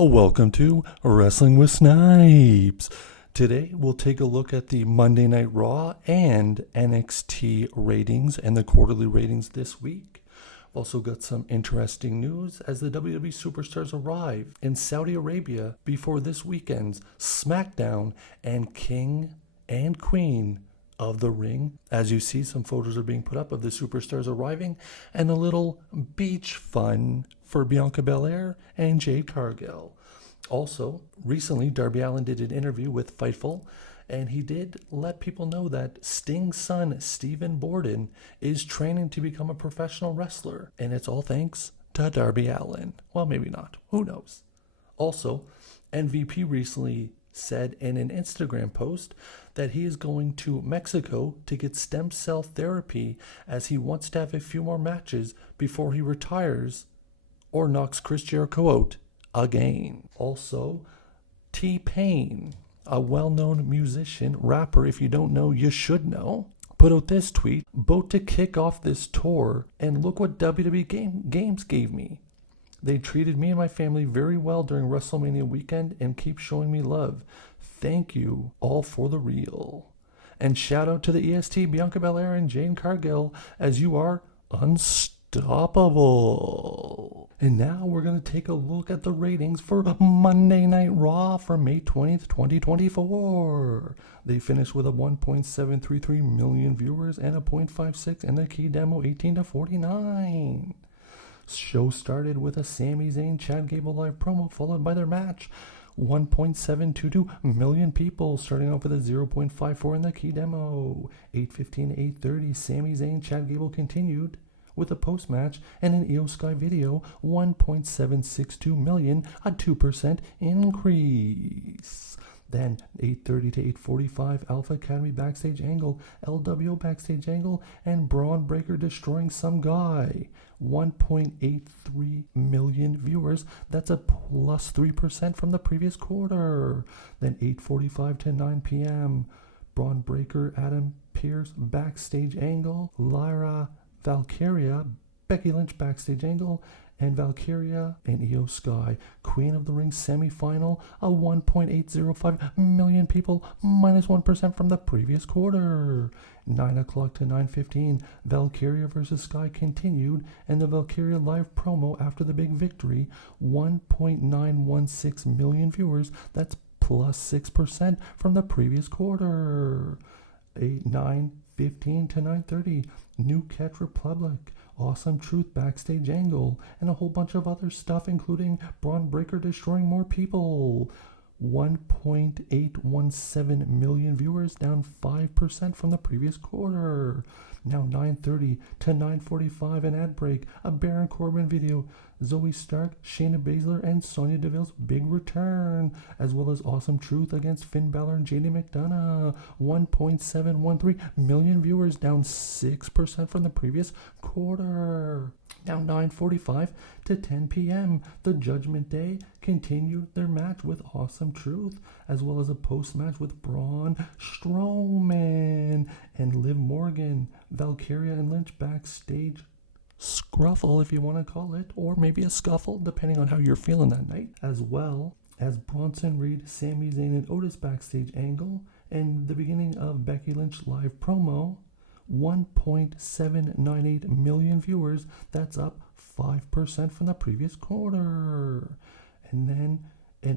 Welcome to Wrestling with Snipes. Today we'll take a look at the Monday Night Raw and NXT ratings and the quarterly ratings this week. Also got some interesting news as the WWE superstars arrive in Saudi Arabia before this weekend's SmackDown and King and Queen of the Ring. As you see, some photos are being put up of the superstars arriving and a little beach fun for Bianca Belair and Jade Cargill. Also, recently Darby Allin did an interview with Fightful, and he did let people know that Sting's son, Stephen Borden, is training to become a professional wrestler, and it's all thanks to Darby Allin. Well, maybe not. Who knows? Also, MVP recently said in an Instagram post that he is going to Mexico to get stem cell therapy as he wants to have a few more matches before he retires or knocks Chris Jericho out again. Also, T-Pain, a well-known musician, rapper, if you don't know, you should know, put out this tweet, about to kick off this tour, and look what WWE Games gave me. They treated me and my family very well during WrestleMania weekend and keep showing me love. Thank you all for the real. And shout out to the EST, Bianca Belair and Jade Cargill, as you are unstoppable. And now we're going to take a look at the ratings for Monday Night Raw for May 20th, 2024. They finished with a 1.733 million viewers and a 0.56 in the key demo 18 to 49. Show started with a Sami Zayn Chad Gable live promo followed by their match. 1.722 million people, starting off with a 0.54 in the key demo. 8:15, 8:30, Sami Zayn Chad Gable continued with a post-match and an Io Sky video. 1.762 million, a 2% increase. Then 8:30 to 8:45, Alpha Academy backstage angle, LWO backstage angle, and Braun Breaker destroying some guy. 1.83 million viewers. That's a plus 3% from the previous quarter. Then 8:45 to 9 p.m., Braun Breaker, Adam Pearce backstage angle, Lyra Valkyria, Becky Lynch backstage angle, and Valkyria and Io Sky, Queen of the Ring semi-final, a 1.805 million people, minus 1% from the previous quarter. 9 o'clock to 9:15, Valkyria versus Sky continued, and the Valkyria live promo after the big victory, 1.916 million viewers, that's plus 6% from the previous quarter. 9:15 to 9:30, New Cat Republic, Awesome Truth backstage angle, and a whole bunch of other stuff, including Braun Breaker destroying more people. 1.817 million viewers, down 5% from the previous quarter. Now 9:30 to 9:45, an ad break, a Baron Corbin video, Zoe Stark, Shayna Baszler, and Sonya Deville's big return, as well as Awesome Truth against Finn Balor and JD McDonough. 1.713 million viewers, down 6% from the previous quarter. Now 9:45 to 10 p.m., the Judgment Day continued their match with Awesome Truth, as well as a post-match with Braun Strowman and Liv Morgan, Valkyria and Lynch backstage scruffle, if you want to call it, or maybe a scuffle, depending on how you're feeling that night, as well as Bronson Reed, Sami Zayn, and Otis backstage angle, and the beginning of Becky Lynch live promo. 1.798 million viewers, that's up 5% from the previous quarter. And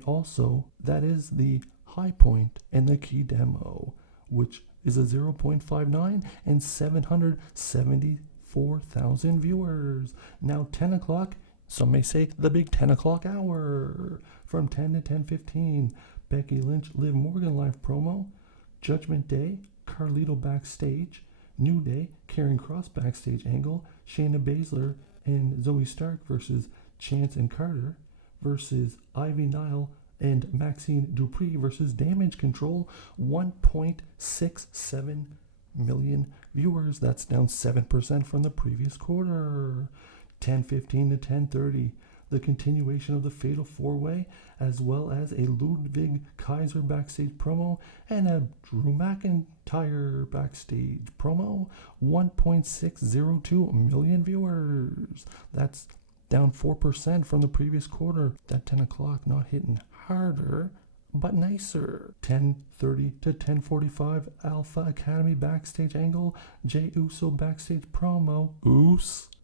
also, that is the high point in the key demo, which is a 0.59 and 774,000 viewers. Now 10 o'clock, some may say the big 10 o'clock hour. From 10 to 10:15, Becky Lynch, Liv Morgan live promo, Judgment Day, Carlito backstage, New Day, Karrion Kross backstage angle, Shayna Baszler and Zoe Stark versus Chance and Carter versus Ivy Nile and Maxine Dupree versus Damage Control. 1.67 million viewers, that's down 7% from the previous quarter. 10:15 to 10:30, the continuation of the Fatal 4-Way, as well as a Ludwig Kaiser backstage promo and a Drew McIntyre backstage promo. 1.602 million viewers. That's down 4% from the previous quarter. That 10 o'clock not hitting harder, but nicer. 10:30 to 10:45 Alpha Academy backstage angle, Jey Uso backstage promo,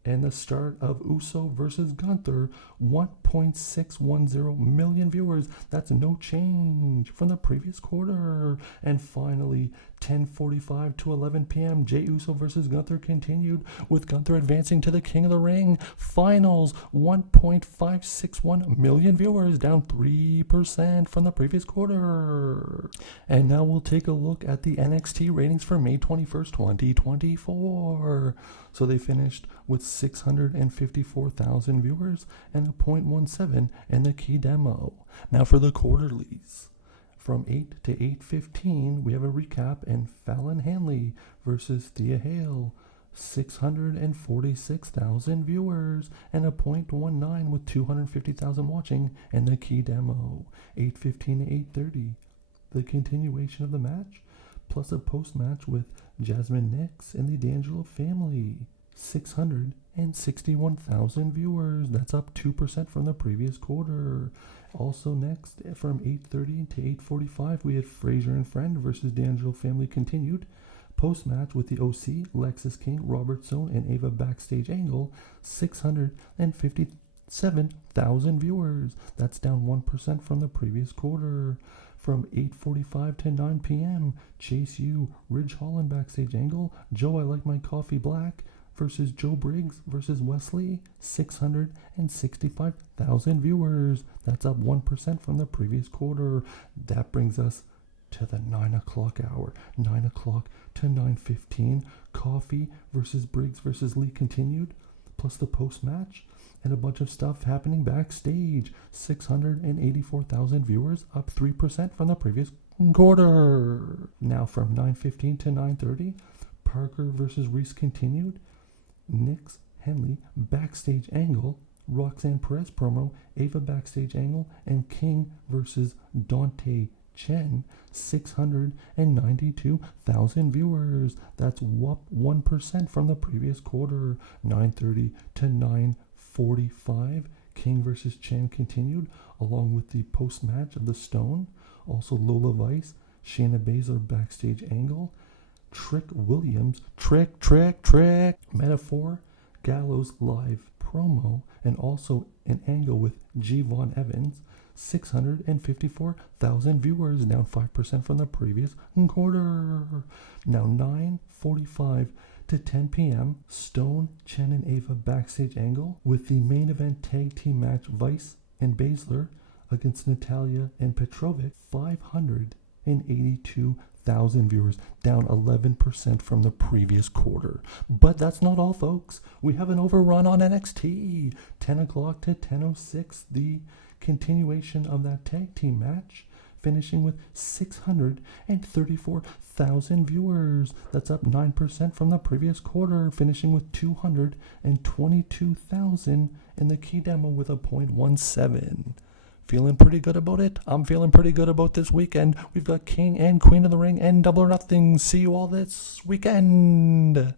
and the start of Uso versus Gunther, 1.610 million viewers. That's no change from the previous quarter. And finally, 10:45 to 11 p.m. Jey Uso versus Gunther continued, with Gunther advancing to the King of the Ring. Finals, 1.561 million viewers, down 3% from the previous quarter. And now we'll take a look at the NXT ratings for May 21st, 2024. So they finished with 654,000 viewers and a 0.17 in the key demo. Now for the quarterlies. From 8 to 8:15, we have a recap, and Fallon Henley versus Thea Hale, 646,000 viewers and a 0.19 with 250,000 watching in the key demo. 8:15 to 8:30, the continuation of the match, plus a post-match with Jasmine Nix and the D'Angelo family, 661,000 viewers. That's up 2% from the previous quarter. Also next, from 8:30 to 8:45, we had Fraser and Friend versus D'Angelo family continued. Post-match with the OC, Lexis King, Robert Zone, and Ava backstage angle, 657,000 viewers. That's down 1% from the previous quarter. From 8:45 to 9 p.m., Chase U, Ridge Holland backstage angle, Joe I Like My Coffee Black versus Joe Briggs versus Wesley, 665,000 viewers. That's up 1% from the previous quarter. That brings us to the 9 o'clock hour. 9 o'clock to 9:15, Coffee versus Briggs versus Lee continued, plus the post-match and a bunch of stuff happening backstage. 684,000 viewers, up 3% from the previous quarter. Now from 9:15 to 9:30, Parker versus Reese continued. Nix Henley backstage angle, Roxanne Perez promo, Ava backstage angle, and King versus Dante Chen, 692,000 viewers. That's up 1% from the previous quarter. 9:30 to 9:45, King versus Chen continued, along with the post-match of the Stone. Also Lola Vice, Shayna Baszler backstage angle, Trick Williams, Trick, Metaphor, Gallows live promo, and also an angle with G. Von Evans, 654,000 viewers, down 5% from the previous quarter. Now 9:45 to 10 p.m., Stone, Chen, and Ava backstage angle, with the main event tag team match Vice and Baszler against Natalia and Petrovic, 582,000 viewers, down 11% from the previous quarter. But that's not all, folks. We have an overrun on NXT. 10 o'clock to 10:06, the continuation of that tag team match, finishing with 634,000 viewers. That's up 9% from the previous quarter, finishing with 222,000 in the key demo with a 0.17. Feeling pretty good about it? I'm feeling pretty good about this weekend. We've got King and Queen of the Ring and Double or Nothing. See you all this weekend.